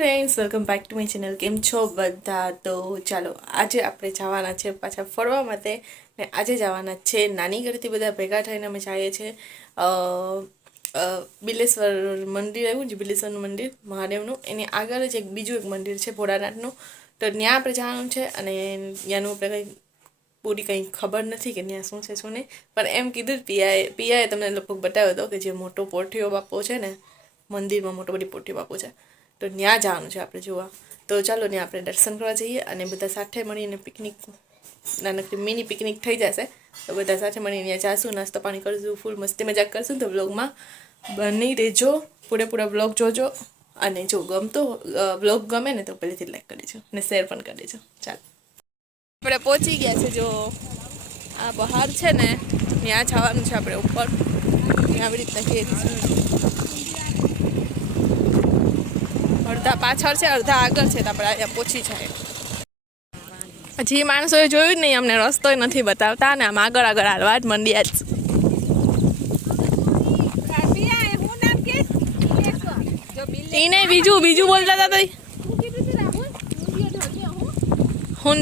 Friends welcome back to my channel. કેમ છો બધા? તો ચાલો આજે આપણે જવાના છે પાછા ફરવા માટે ને આજે જવાના છે નાની ઘરેથી બધા ભેગા થઈને અમે જઈએ છીએ બિલેશ્વર મંદિર આવ્યું છે, બિલેશ્વરનું મંદિર મહાદેવનું. એની આગળ જ બીજું એક મંદિર છે ભોળાનાથનું, તો ત્યાં આપણે જવાનું છે. અને ત્યાંનું આપણે કંઈ પૂરી કંઈ ખબર નથી કે ત્યાં શું છે શું નહીં, પણ એમ કીધું પિયાએ તમને લગભગ બતાવ્યો હતો કે જે મોટો પોઠિયો બાપો છે ને મંદિરમાં, મોટો બધી પોઠિયો બાપો છે, તો ત્યાં જવાનું છે આપણે જોવા. તો ચાલો ત્યાં આપણે દર્શન કરવા જઈએ અને બધા સાથે મળીને પિકનિક, નાનકડી મિની પિકનિક થઈ જશે. તો બધા સાથે મળીને ત્યાં જાશું, નાસ્તો પાણી કરીશું, ફૂલ મસ્તી મજાક કરશું. તો વ્લોગમાં બની રહેજો, પૂરેપૂરા વ્લોગ જોજો. અને જો ગમતો વ્લોગ ગમે ને તો પહેલેથી લાઈક કરી દેજો અને શેર પણ કરી દેજો. ચાલો આપણે પહોંચી ગયા છે. જો આ બહાર છે ને ત્યાં જવાનું છે આપણે ઉપર. ત્યાં આવી રીતના ઘેરી છે, અડધા પાછળ છે અડધા આગળ છે, તો આપણે અહીંયા પહોંચી જાય. હજી માણસોએ જોયું જ નહીં, અમને રસ્તો નથી બતાવતા ને આમ આગળ આગળ હાલવા જ મંડ્યા જ. એ નહીં, બીજું બીજું બોલતા હતા તો હું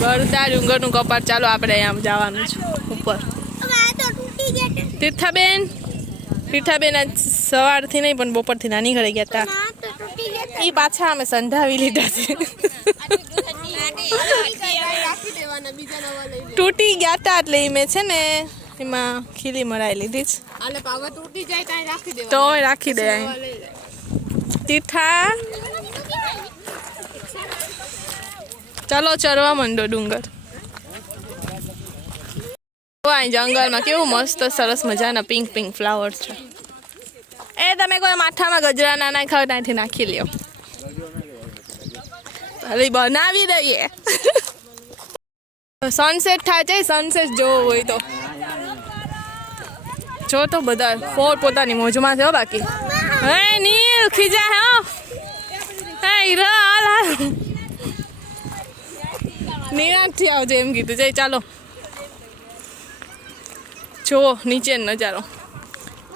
ગળતા ડુંગરનું કપાટ. ચાલો આપણે અહીંયા જવાનું છે ઉપર. તીર્થાબેન આજ સવારથી નહીં પણ બપોરથી નાની ઘરે ગયા હતા. એ પાછા અમે સંધાવી લીધા છે. તૂટી ગયા હતા એટલે મેં છે ને એમાં ખીલી મરાઈ લીધી છે. તો રાખી દે. તીર્થા ચાલો ચરવા માંડો ડુંગર. જંગલમાં કેવું મસ્ત સરસ મજાના પિંક પિંક ફ્લાવર્સ છે. એ તમે કોઈ માથામાં ગજરા ના નાખાવ ત્યાંથી નાખી લ્યો. અરે બનાવી દઈએ. સનસેટ થાય છે, સનસેટ જોવો હોય તો જો. તો બધા પોતાની મોજમાં છે. બાકી હે નીલ ખીજા હે નિરાંતથી આવજે એમ કીધું છે. ચાલો જો નીચે નજારો.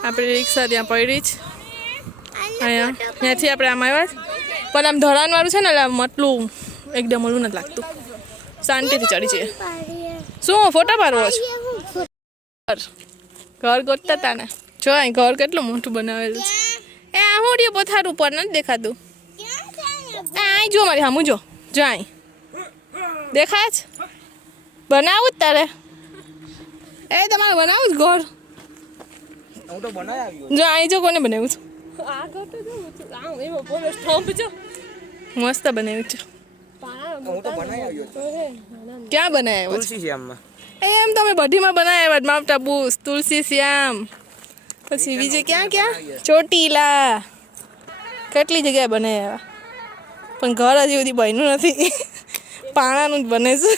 આપણી રિક્ષા ત્યાં પડી જ અહીંયા, ત્યાંથી આપણે આમ આવ્યા. પણ આમ ધરાનવાળું છે ને એટલે મતલું એકદમ ઓલું નથી લાગતું, શાંતિથી ચડી જઈએ. શું ફોટા પાડવો છે? ઘર ગોતતા હતા ને. જો અહીં ઘર કેટલું મોટું બનાવેલું છે. એ આ હું રહ્યું પથાર ઉપર નથી દેખાતું. અહીં જો મારી સામું જો અહીં દેખાય જ. બનાવું જ તારે? એ તમારે બનાવું જ ઘર? જો અહીં જો કોને બનાવ્યું છે? મસ્ત બનાવ્યું છે. ક્યાં બનાવ્યું? એમ તમે બધીમાં બનાવ્યા. માવટા બુશ, તુલસી શ્યામ, પછી બીજે ક્યાં ક્યાં ચોટીલા, કેટલી જગ્યાએ બનાવ્યા. પણ ઘર હજી બધી બન્યું નથી. પાણાનું જ બને છે.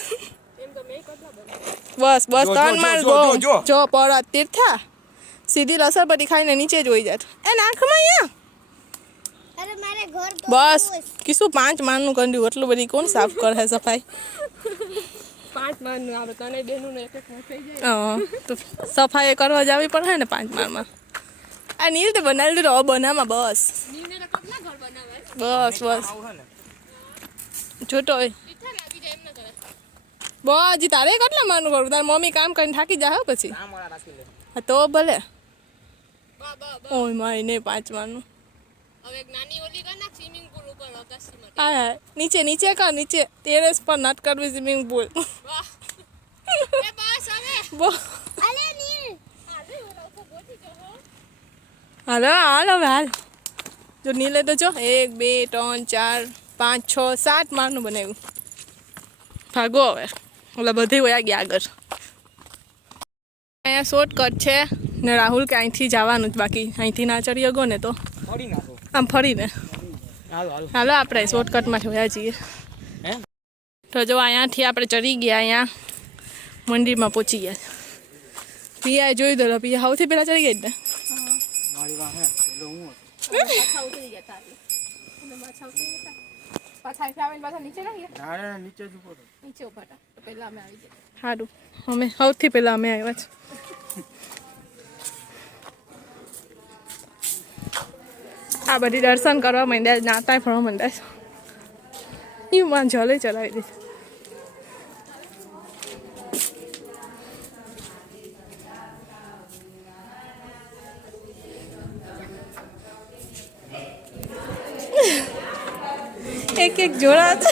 બસ 3 માળ જો પરત તીર્થા સીધી રસરપટી ખાઈને નીચે જ હોઈ જાત. એ નાખમાં અહીંયા બસ કીશું 5 માળનું કર્યું. એટલું બધી કોણ સાફ કરે સફાઈ? 5 માળનું આવે તને બેનું ને એક તો સફાઈ કરવા જાવી પડે ને 5 માળમાં. આ નીલ તે બનાવી દીધું બનાવમાં. બસ જોતો હોય હજી તારે કેટલા માનું કરું? તાર મમ્મી કામ કરીને થાકી જાય પછી. હા તો ભલે. ઓય માય ને 5 માનું. હા નીચે નીચે કર, નીચે ટેરેસ પર નટ કરવી સ્વિમિંગ પુલ. હાલો હાલ હવે હાલ. જો નીલે તો જો 1 2 3 4 5 6 7 માળનું બનાવ્યું. ભાગો હવે, ઓલા બધી વયા ગયા આગળ. અહીંયા શોર્ટકટ છે ને રાહુલ કે અહીંથી જવાનું જ, બાકી અહીંથી ના ચડી ગયો ને તો આમ ફરીને. હાલો આપણે શોર્ટકટમાંથી વયા જઈએ. તો જો અહીંયાથી આપણે ચડી ગયા, અહીંયા મંદિરમાં પહોંચી ગયા. પિયાએ જોયું તો પિયા સૌથી પહેલાં ચડી ગઈ જ ને. સારું અમે સૌથી પહેલા અમે આવ્યા છે. આ બધી દર્શન કરવા માંડ્યા, નાતાય ફરવા માંડ્યા. એ માં જલે ચલાવી દે. એક એક જોડા છે.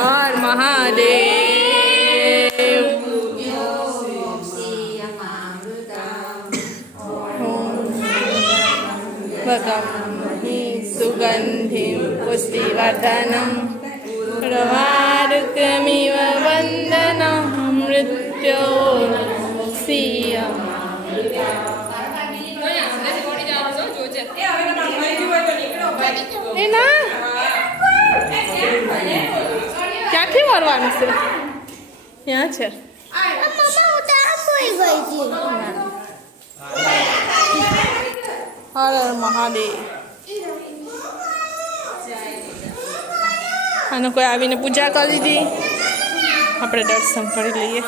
હર મહાદેવ. સુગંધિમ પુષ્ટિવર્ધનમ પ્રવારુકમિવ વંદનમ મૃત્યોર્સિયમ. ક્યાંથી મારવાનું છે? ત્યાં છે. હર હર મહાદેવ. આનો કોઈ આવીને પૂજા કરી દીધી, આપણે દર્શન કરી લઈએ.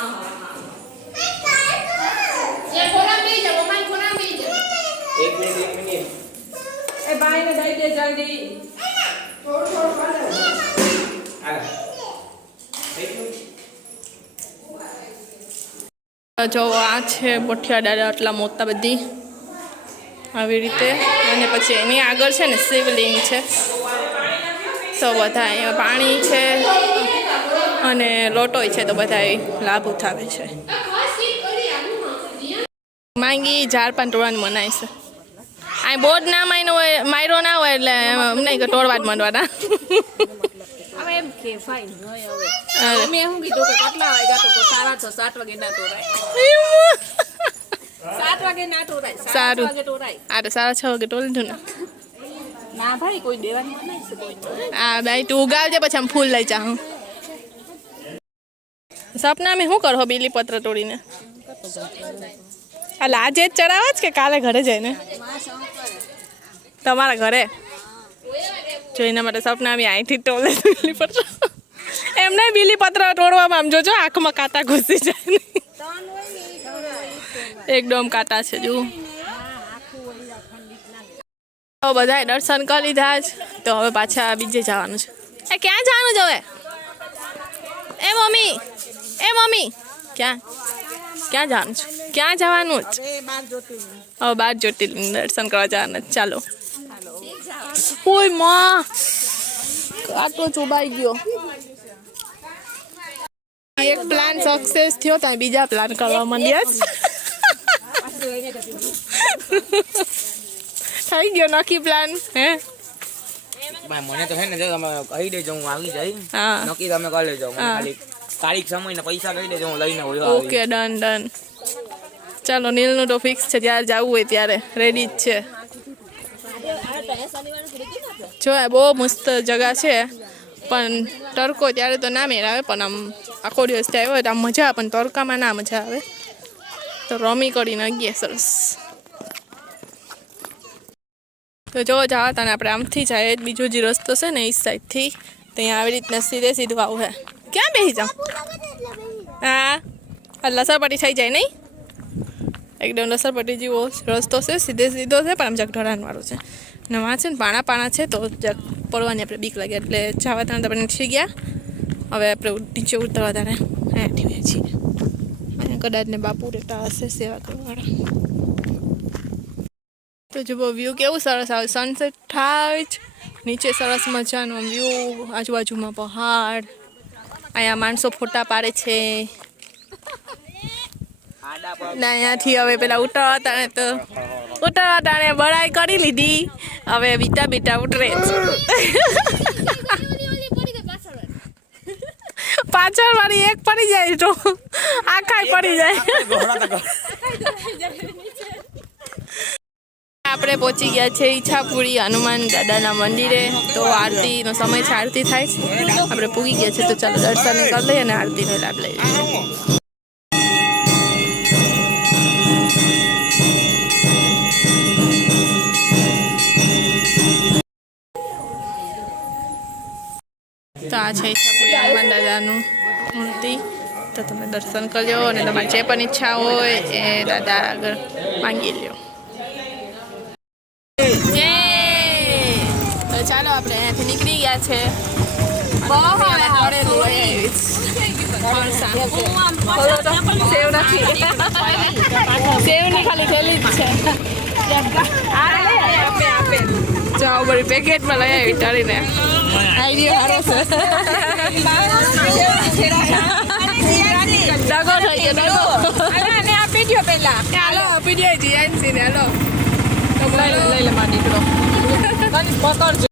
જો આ છે પોઠિયા દાદા, આટલા મોટા બધી આવી રીતે. અને પછી એની આગળ છે ને શિવલિંગ છે. તો બધા અહીંયા પાણી છે અને લોટોય છે, તો બધા લાભ ઉઠાવે છે. માંગી ઝાડ પણ તોડવાનું મનાય છે. આ બોર્ડ ના માયરો ના હોય એટલે એમ નહીં કે તોડવા જ માંડવાના. સારું, આ તો 6:30 વાગે તોડી દઉં ને. ના ભાઈ કોઈ દેવાની નહીં છે કોઈ. આ ભાઈ તું ઉગાવજે, પછી આમ ફૂલ લઈ જાઉં. સપના મેં શું કરો બીલીપત્ર તોડીને? એટલે આજે જ ચડાવે જ કે કાલે ઘરે જઈને? તમારા ઘરે જો એના માટે સપના મેં અહીંથી તોડે બીલીપત્ર. એમને બીલીપત્ર તોડવામાં આમ જોજો આંખમાં કાંટા ઘૂસી જાય. એકદમ કાંટા છે જુઓ. બધાએ દર્શન કરી લીધા જ, તો હવે પાછા બીજે જવાનું છે. એ ક્યાં જવાનું છે હવે? એ મમ્મી, ક્યાં જવાનું છે? ક્યાં જવાનું જ? હવે 12 જ્યોતિર્લિંગ દર્શન કરવા જવાના. ચાલો. ઓય માં, કાંટો ચોબાઈ ગયો. એક પ્લાન સક્સેસ થયો, તો બીજા પ્લાન કરવા માંડ્યા. થઈ ગયો નક્કી પ્લાન. હે મને તો છે ને, જો તમે કહી દેજો હું આવી જાય. નક્કી તમે કરી લેજો. ખાલી તારીખ સમય ને પૈસા કહી દેજો, હું લઈને હોય. Okay, done. ચાલો, નીલનું તો ફિક્સ છે, જ્યારે જવું હોય ત્યારે રેડી જ છે. જો બહુ મસ્ત જગા છે, પણ તડકો ત્યારે તો ના મેળ આવે. પણ આમ આખો દિવસ ત્યાં આવ્યો હોય તો આમ મજા આવે, પણ તડકામાં ના મજા આવે. તો રમી કરીને ગયા સરસ. તો જો જવા તને આપણે આમથી જાય, બીજો જે રસ્તો છે ને એ સાઈડથી, ત્યાં આવી રીતના સીધું આવું હે. ક્યાં બેસી જાઉં? હા, લસરપટ્ટી થઈ જાય નહીં? એકદમ લસરપટ્ટી જેવો રસ્તો છે, સીધો છે, પણ આમ જગઢોરાનવાળો છે. અને વાં છે ને પાણા છે, તો પડવાની આપણે બીક લાગે, એટલે જવા તને આપણે નીચે ગયા. હવે આપણે નીચે ઉતરવા તારે અહીંયાથી છીએ. અહીંયા કદાચ ને બાપુ રહેતા હશે સેવા કરવાવાળા. તો જો વ્યૂ કેવું સરસ આવે, સનસેટ થાય જ નીચે, સરસ મજાનો વ્યૂ, આજુબાજુમાં પહાડ. અહીંયા માણસો ફોટા પાડે છે. અહીંયાથી હવે પેલા ઉતરવા તાણે બળાઈ કરી લીધી. હવે બીટા ઉતરે પાછળ વાળી એક પડી જાય તો આખા પડી જાય. આપણે પહોંચી ગયા છે ઈચ્છાપુરી હનુમાન દાદાના મંદિરે. તો આરતીનો સમય છે, આરતી થાય છે. આપણે પૂગી ગયા છે, તો ચાલો દર્શન કરી લઈએ અને આરતીનો લાભ લઈએ. તો આ છે ઈચ્છાપુરી હનુમાન દાદાનું મૂર્તિ. તો તમે દર્શન કરજો અને તમારી જે પણ ઈચ્છા હોય એ દાદા આગળ માંગી લ્યો. તો ચાલો આપણે અહીંયાથી નીકળી ગયા છે. સેવની ખાલી થેલી જ છે. જાઓ બધી પેકેટમાં લઈ આવી ટાળીને. આઈડિયા સારો છે. દગો થઈ ગયો દગો. આપી દો પેલા. હાલો આપી દો જીએનસી ને. હાલો લઈ લે મારો દીકરો.